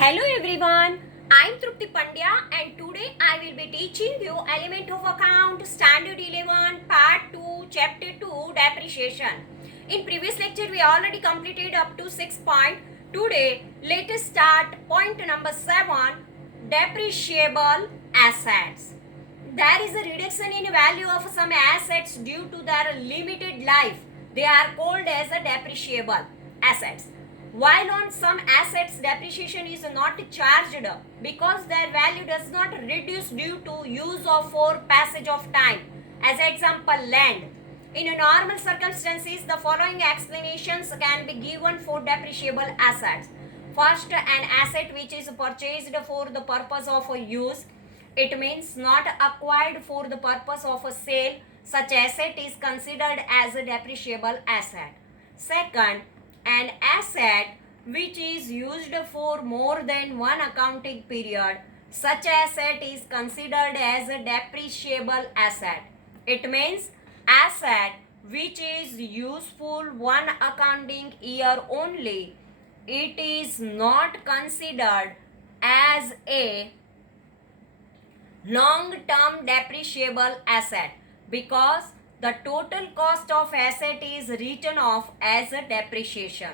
Hello everyone, I am Trupti Pandya and today I will be teaching you Element of Account Standard 11 Part 2 Chapter 2 Depreciation. In previous lecture we already completed up to 6 point. Today let us start point number 7, Depreciable Assets. There is a reduction in value of some assets due to their limited life. They are called as a depreciable assets. While on some assets depreciation is not charged because their value does not reduce due to use of or passage of time. As example, land. In normal circumstances, the following explanations can be given for depreciable assets. First, an asset which is purchased for the purpose of use. It means not acquired for the purpose of a sale. Such asset is considered as a depreciable asset. Second, an asset which is used for more than one accounting period. Such asset is considered as a depreciable asset. It means asset which is useful one accounting year only. It is not considered as a long-term depreciable asset because the total cost of asset is written off as a depreciation.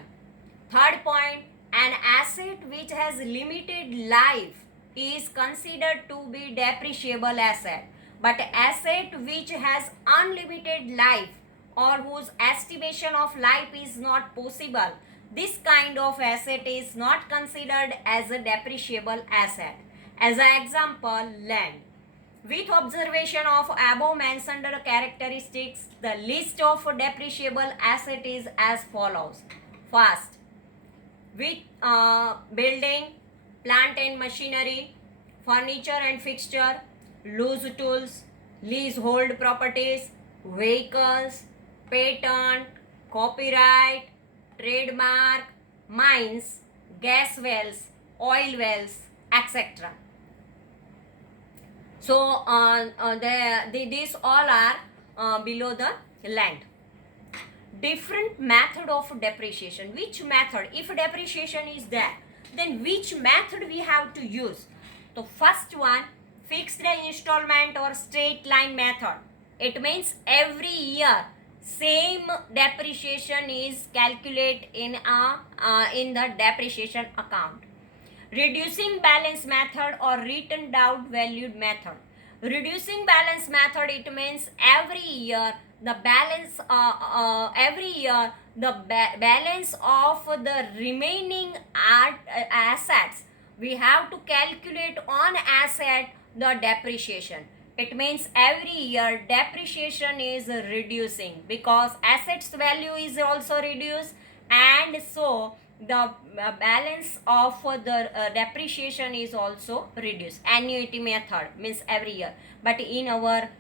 Third point, an asset which has limited life is considered to be depreciable asset, but asset which has unlimited life or whose estimation of life is not possible, this kind of asset is not considered as a depreciable asset. As an example, land. With observation of above mentioned characteristics, the list of depreciable asset is as follows. First, with building, plant and machinery, furniture and fixture, loose tools, leasehold properties, vehicles, patent, copyright, trademark, mines, gas wells, oil wells, etc. So these all are below the land. Different method of depreciation. Which method? If depreciation is there, then which method we have to use? The first one, fixed installment or straight line method. It means every year same depreciation is calculated in the depreciation account. Reducing balance method or written down valued method. Reducing balance method, it means every year the balance balance of the remaining assets we have to calculate on asset the depreciation. It means every year depreciation is reducing because assets value is also reduced, and so the balance of the depreciation is also reduced. Annuity method means every year, but in our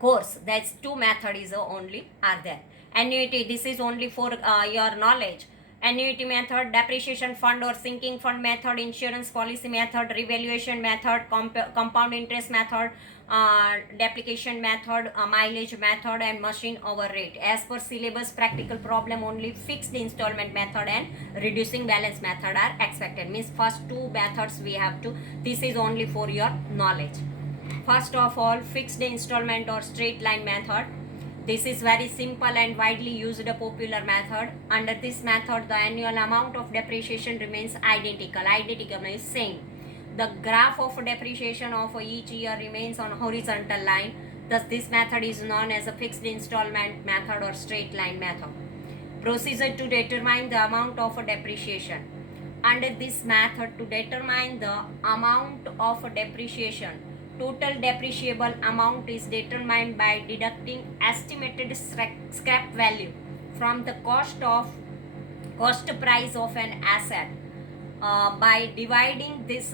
course that's two methods only are there. Annuity, this is only for your knowledge. Annuity method, depreciation fund or sinking fund method, insurance policy method, revaluation method, compound interest method, depreciation method, mileage method, and machine over rate. As per syllabus practical problem, only fixed installment method and reducing balance method are expected. Means first two methods we have to, this is only for your knowledge. First of all, fixed installment or straight line method. This is very simple and widely used popular method. Under this method, the annual amount of depreciation remains identical. Identical means same. The graph of depreciation of each year remains on horizontal line. Thus, this method is known as a fixed installment method or straight line method. Procedure to determine the amount of depreciation. Under this method, to determine the amount of depreciation, total depreciable amount is determined by deducting estimated scrap value from the cost price of an asset by dividing this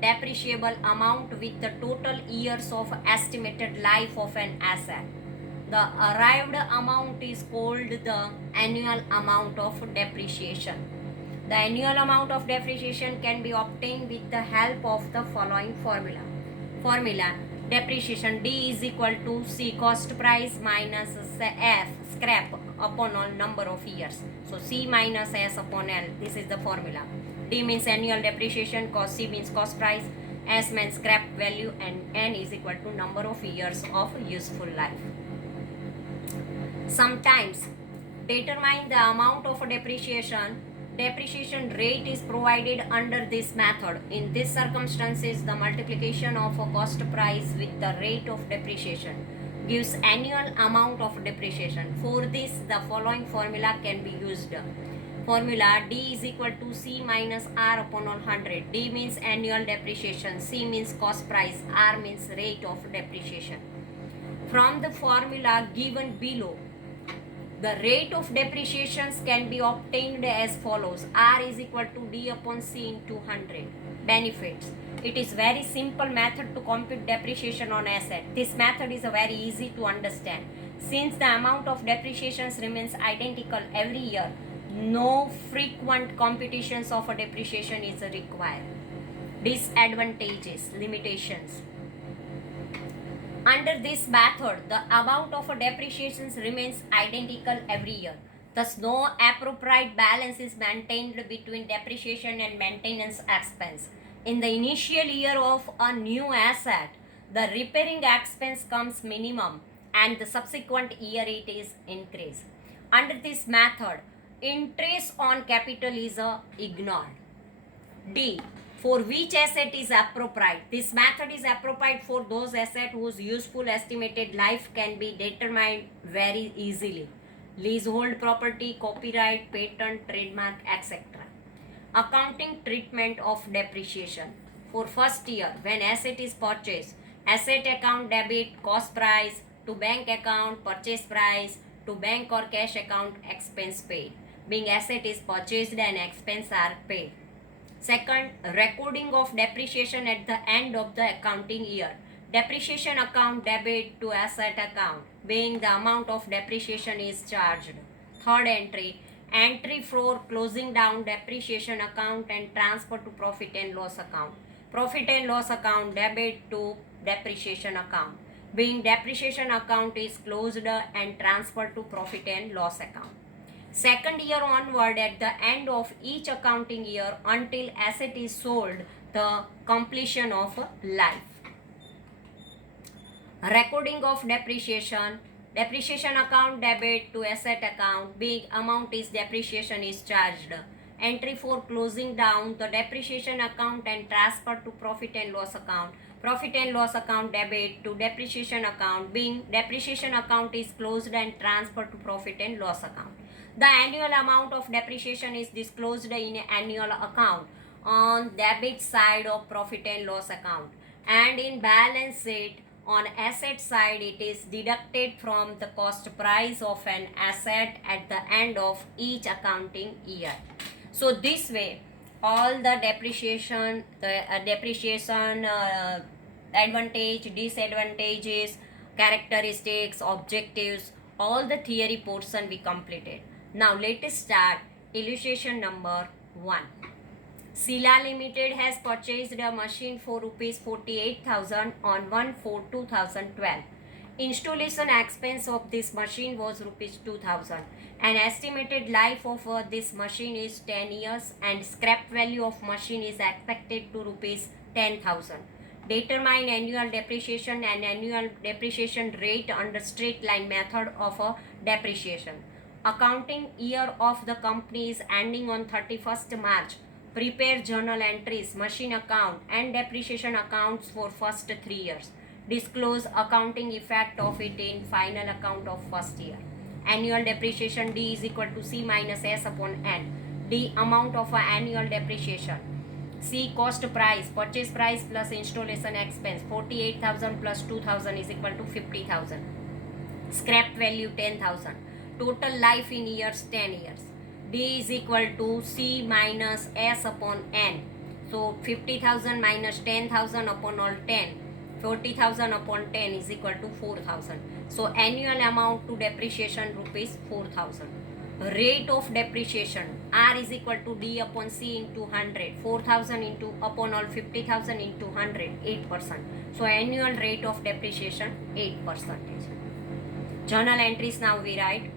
depreciable amount with the total years of estimated life of an asset. The arrived amount is called the annual amount of depreciation. The annual amount of depreciation can be obtained with the help of the following formula. Depreciation, D is equal to C cost price minus F scrap upon all number of years. So C minus S upon L, this is the formula. D means annual depreciation cost, C means cost price, S means scrap value, and N is equal to number of years of useful life. Sometimes determine the amount of depreciation. Depreciation rate is provided under this method. In this circumstances, the multiplication of a cost price with the rate of depreciation gives annual amount of depreciation. For this, the following formula can be used. Formula D is equal to C minus R upon 100. D means annual depreciation, C means cost price, R means rate of depreciation. From the formula given below, the rate of depreciations can be obtained as follows. R is equal to D upon C into 100. Benefits. It is very simple method to compute depreciation on asset. This method is very easy to understand. Since the amount of depreciations remains identical every year, no frequent computations of a depreciation is required. Disadvantages, limitations. Under this method, the amount of depreciations remains identical every year. Thus, no appropriate balance is maintained between depreciation and maintenance expense. In the initial year of a new asset, the repairing expense comes minimum and the subsequent year it is increased. Under this method, interest on capital is ignored. D. For which asset is appropriate? This method is appropriate for those assets whose useful estimated life can be determined very easily. Leasehold property, copyright, patent, trademark, etc. Accounting treatment of depreciation. For first year, when asset is purchased, asset account debit cost price, to bank account purchase price, to bank or cash account expense paid. Being asset is purchased and expense are paid. Second, recording of depreciation at the end of the accounting year. Depreciation account debit to asset account, being the amount of depreciation is charged. Third entry, entry for closing down depreciation account and transfer to profit and loss account. Profit and loss account debit to depreciation account, being depreciation account is closed and transferred to profit and loss account. Second year onward, at the end of each accounting year until asset is sold, the completion of life. Recording of depreciation. Depreciation account debit to asset account, big amount is depreciation is charged. Entry for closing down the depreciation account and transfer to profit and loss account. Profit and loss account debit to depreciation account, being depreciation account is closed and transferred to profit and loss account. The annual amount of depreciation is disclosed in annual account on debit side of profit and loss account, and in balance sheet on asset side it is deducted from the cost price of an asset at the end of each accounting year. So this way all the depreciation, advantage, disadvantages, characteristics, objectives, all the theory portion we completed. Now let us start illustration number 1. Sila Limited has purchased a machine for rupees 48,000 on 1/4/2012. Installation expense of this machine was rupees 2,000. An estimated life of this machine is 10 years and scrap value of machine is expected to rupees 10,000. Determine annual depreciation and annual depreciation rate under straight line method of depreciation. Accounting year of the company is ending on 31st March. Prepare journal entries, machine account and depreciation accounts for first 3 years. Disclose accounting effect of it in final account of first year. Annual depreciation D is equal to C minus S upon N. D amount of annual depreciation. C cost price, purchase price plus installation expense. 48,000 plus 2,000 is equal to 50,000. Scrap value 10,000. Total life in years 10 years. D is equal to C minus S upon N. So 50,000 minus 10,000 upon all 10. 40,000 upon 10 is equal to 4,000. So annual amount to depreciation rupees 4,000. Rate of depreciation R is equal to D upon C into 100. 4,000 into upon all 50,000 into 100, 8%. So annual rate of depreciation 8%. Journal entries now we write.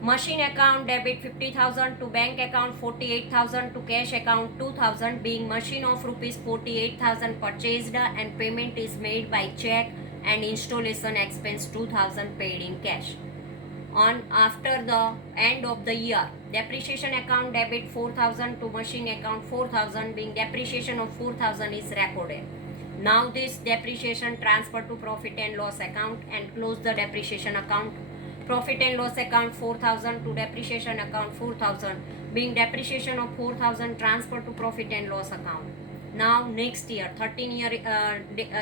Machine account debit 50,000 to bank account 48,000 to cash account 2,000, being machine of rupees 48,000 purchased and payment is made by check and installation expense 2,000 paid in cash. On after the end of the year, depreciation account debit 4,000 to machine account 4,000, being depreciation of 4,000 is recorded. Now this depreciation transfer to profit and loss account and close the depreciation account. Profit and loss account 4,000 to depreciation account 4,000, being depreciation of 4,000 transfer to profit and loss account. Now next year,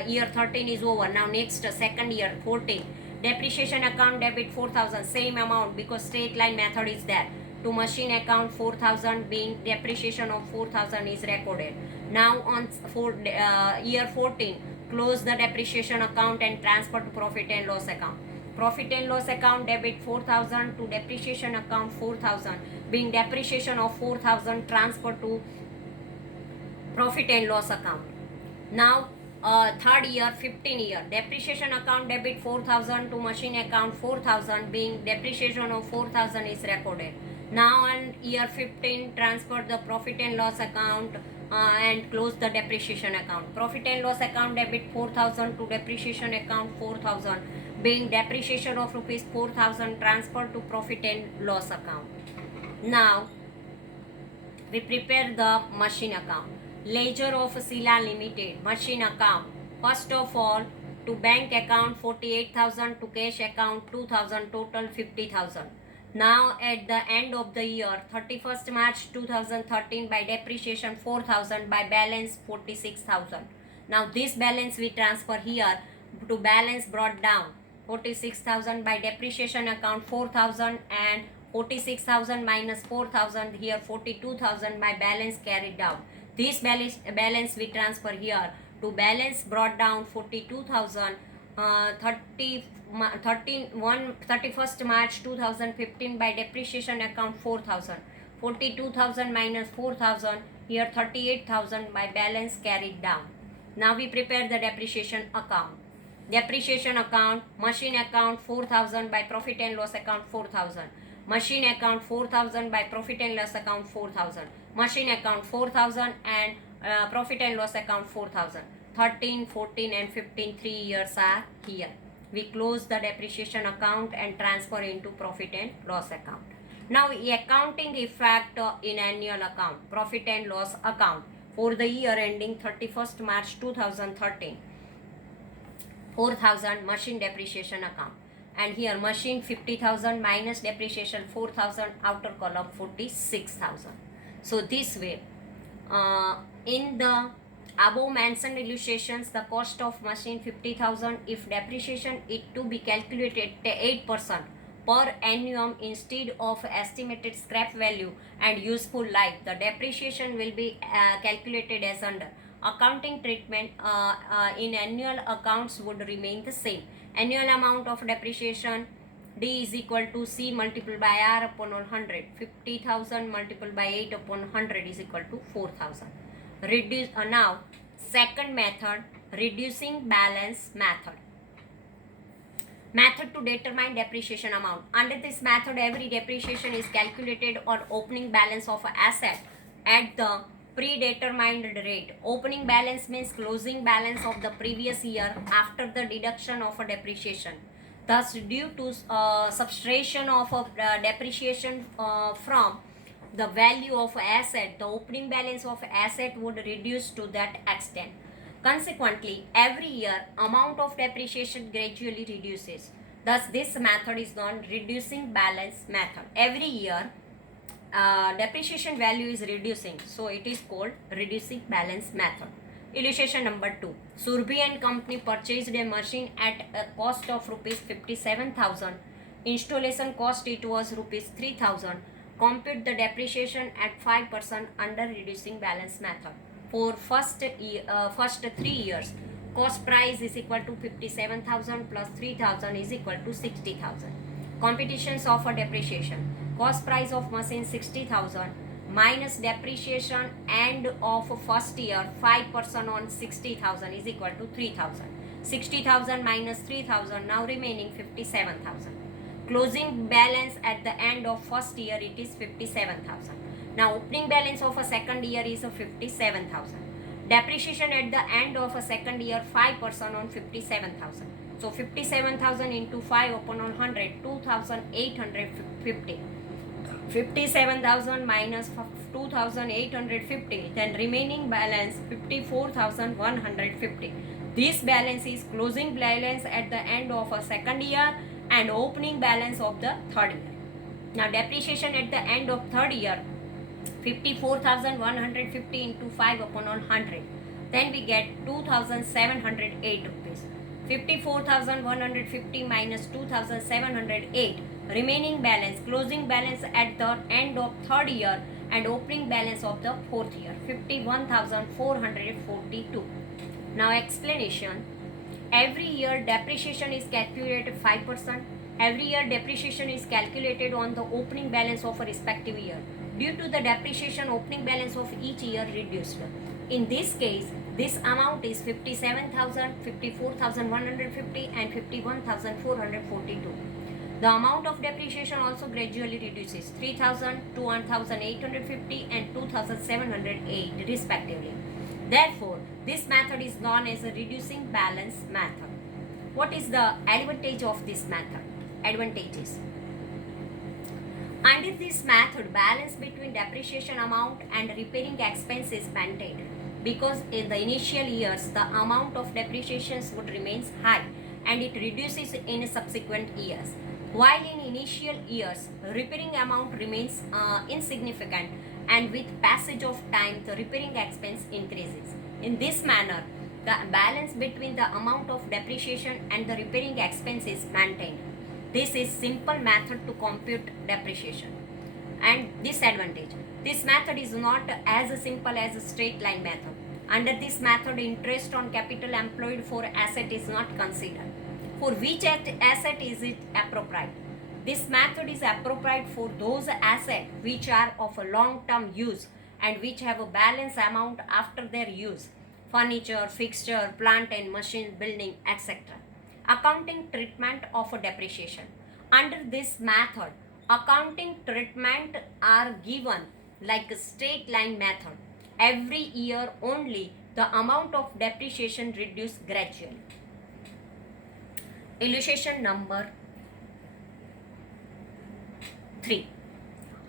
year 13 is over. Now next second year 14, depreciation account debit 4,000, same amount because straight line method is there. To machine account 4,000, being depreciation of 4,000 is recorded. Now on year 14, close the depreciation account and transfer to profit and loss account. Profit and loss account debit 4,000 to depreciation account 4,000, being depreciation of 4,000 transfer to profit and loss account. Now third year 15 year, depreciation account debit 4,000 to machine account 4,000, being depreciation of 4,000 is recorded. Now on year 15, transfer the profit and loss account and close the depreciation account. Profit and loss account debit 4,000 to depreciation account 4,000, being depreciation of rupees 4,000 transferred to profit and loss account. Now we prepare the machine account. Ledger of Sila Limited, machine account. First of all, to bank account 48,000, to cash account 2,000, total 50,000. Now at the end of the year 31st March 2013, by depreciation 4,000, by balance 46,000. Now this balance we transfer here to balance brought down 46,000 by depreciation account 4,000 and 46,000 minus 4,000, here 42,000 by balance carried down. This balance we transfer here to balance brought down 42,000 31st March 2015, by depreciation account 4,000, 42,000 minus 4,000, here 38,000 by balance carried down. Now we prepare the depreciation account. Depreciation account, machine account 4,000 by profit and loss account 4,000. Machine account 4,000 by profit and loss account 4,000. Machine account 4,000 and profit and loss account 4,000. 13, 14 and 15, 3 years are here. We close the depreciation account and transfer into profit and loss account. Now accounting effect in annual account, profit and loss account for the year ending 31st March 2013. 4,000 machine depreciation account, and here machine 50,000 minus depreciation 4,000, outer column 46,000. So this way in the above mentioned illustrations, the cost of machine 50,000, if depreciation is to be calculated 8% per annum instead of estimated scrap value and useful life, the depreciation will be calculated as under. Accounting treatment in annual accounts would remain the same. Annual amount of depreciation D is equal to C multiplied by R upon 100. 50,000 multiplied by 8 upon 100 is equal to 4,000. Reduce now second method, reducing balance method. Method to determine depreciation amount. Under this method, every depreciation is calculated on opening balance of an asset at the predetermined rate. Opening balance means closing balance of the previous year after the deduction of a depreciation. Thus, due to subtraction of a depreciation from the value of asset, the opening balance of asset would reduce to that extent. Consequently, every year amount of depreciation gradually reduces. Thus, this method is known reducing balance method. Every year depreciation value is reducing, so it is called reducing balance method. Illustration number 2. Surbhi and company purchased a machine at a cost of rupees 57,000. Installation cost it was rupees 3,000. Compute the depreciation at 5% under reducing balance method. For first 3 years, cost price is equal to 57,000 plus 3,000 is equal to 60,000. Computations of a depreciation. Cost price of machine 60,000 minus depreciation and of first year 5% on 60,000 is equal to 3,000. 60,000 minus 3,000, now remaining 57,000. Closing balance at the end of first year, it is 57,000. Now opening balance of a second year is a 57,000. Depreciation at the end of a second year, 5% on 57,000. So 57,000 into 5 upon 100, 2,850. 57,000 minus 2,850, then remaining balance 54,150. This balance is closing balance at the end of a second year and opening balance of the third year. Now depreciation at the end of third year, 54,150 into 5 upon 100. Then we get 2,708 rupees. 54,150 minus 2,708. Remaining balance, closing balance at the end of third year and opening balance of the fourth year, 51,442. Now explanation. Every year depreciation is calculated 5%. Every year depreciation is calculated on the opening balance of a respective year. Due to the depreciation, opening balance of each year reduced. In this case, this amount is 57,000, 54,150 and 51,442. The amount of depreciation also gradually reduces, 3,000, 1,850 and 2,708 respectively. Therefore, this method is known as a reducing balance method. What is the advantage of this method? Advantages. Under this method, balance between depreciation amount and repairing expense is maintained, because in the initial years the amount of depreciations would remain high and it reduces in subsequent years. While in initial years, repairing amount remains insignificant, and with passage of time, the repairing expense increases. In this manner, the balance between the amount of depreciation and the repairing expense is maintained. This is simple method to compute depreciation. And disadvantage. This method is not as simple as a straight line method. Under this method, interest on capital employed for asset is not considered. For which asset is it appropriate? This method is appropriate for those assets which are of a long-term use and which have a balance amount after their use. Furniture, fixture, plant and machine, building, etc. Accounting treatment of a depreciation. Under this method, accounting treatment are given like a straight line method. Every year only the amount of depreciation reduces gradually. Illustration number 3.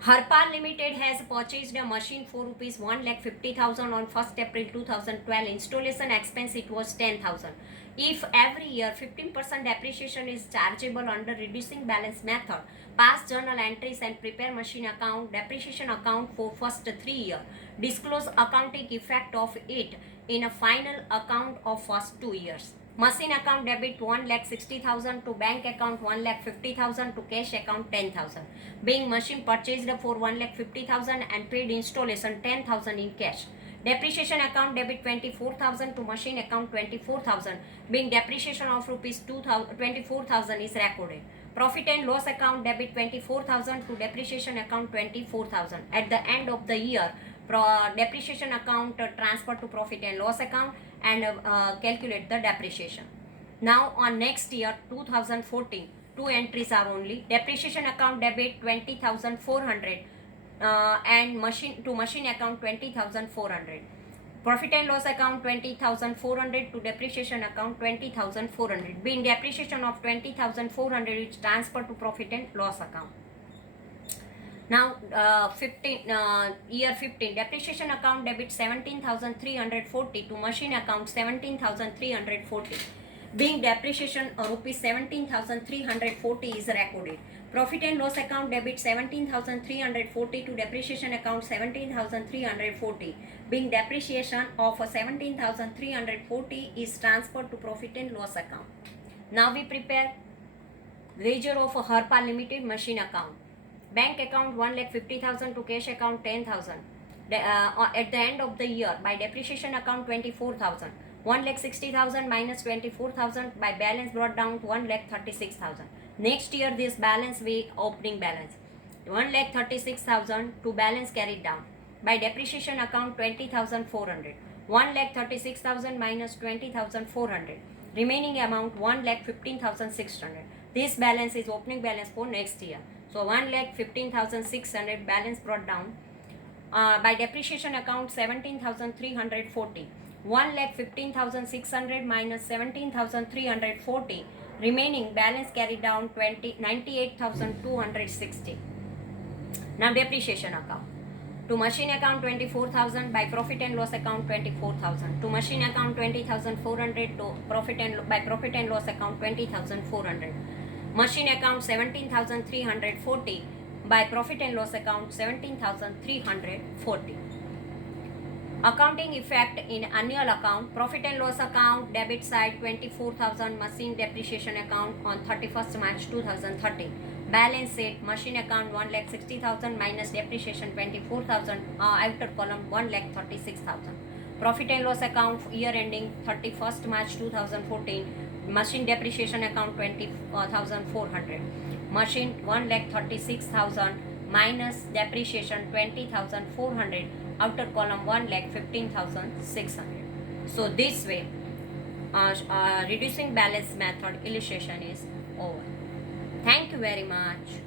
Harpal Limited has purchased a machine for rupees 1,50,000 on 1st April 2012. Installation expense it was 10,000. If every year 15% depreciation is chargeable under reducing balance method, pass journal entries and prepare machine account, depreciation account for first 3 years. Disclose accounting effect of it in a final account of first 2 years. Machine account debit 1,60,000 to bank account 1,50,000 to cash account 10,000. Being machine purchased for 1,50,000 and paid installation 10,000 in cash. Depreciation account debit 24,000 to machine account 24,000. Being depreciation of rupees 24,000 is recorded. Profit and loss account debit 24,000 to depreciation account 24,000. At the end of the year, depreciation account transferred to profit and loss account and calculate the depreciation. Now on next year 2014, 2 entries are only. Depreciation account debit 20,400 and machine account 20,400. Profit and loss account 20,400 to depreciation account 20,400. Being depreciation of 20,400 is transferred to profit and loss account. Now year 15, depreciation account debit 17,340 to machine account 17,340. Being depreciation rupees 17,340 is recorded. Profit and loss account debit 17,340 to depreciation account 17,340. Being depreciation of 17,340 is transferred to profit and loss account. Now we prepare ledger of Harpal Limited machine account. Bank account 1,50,000 to cash account 10,000. At the end of the year, by depreciation account 24,000. 1,60,000 minus 24,000 by balance brought down to 1,36,000. Next year this balance will opening balance 1,36,000 to balance carried down. By depreciation account 20,400. 1,36,000 minus 20,400. Remaining amount 1,15,600. This balance is opening balance for next year. So 1,15,600 balance brought down. By depreciation account 17,340. 1,15,600 minus 17,340. Remaining balance carried down 98,260. Now depreciation account. To machine account 24,000, by profit and loss account 24,000. To machine account 20,400, to profit and by profit and loss account 20,400. Machine account 17,340, by profit and loss account 17,340. Accounting effect in annual account. Profit and loss account debit side 24,000, machine depreciation account on 31st March 2030. Balance sheet machine account 1,60,000 minus depreciation 24,000, outer column 1,36,000. Profit and loss account year ending 31st March 2014. Machine depreciation account 20,400. Machine 1,36,000 minus depreciation 20,400, outer column 1,15,600. So this way reducing balance method illustration is over. Thank you very much.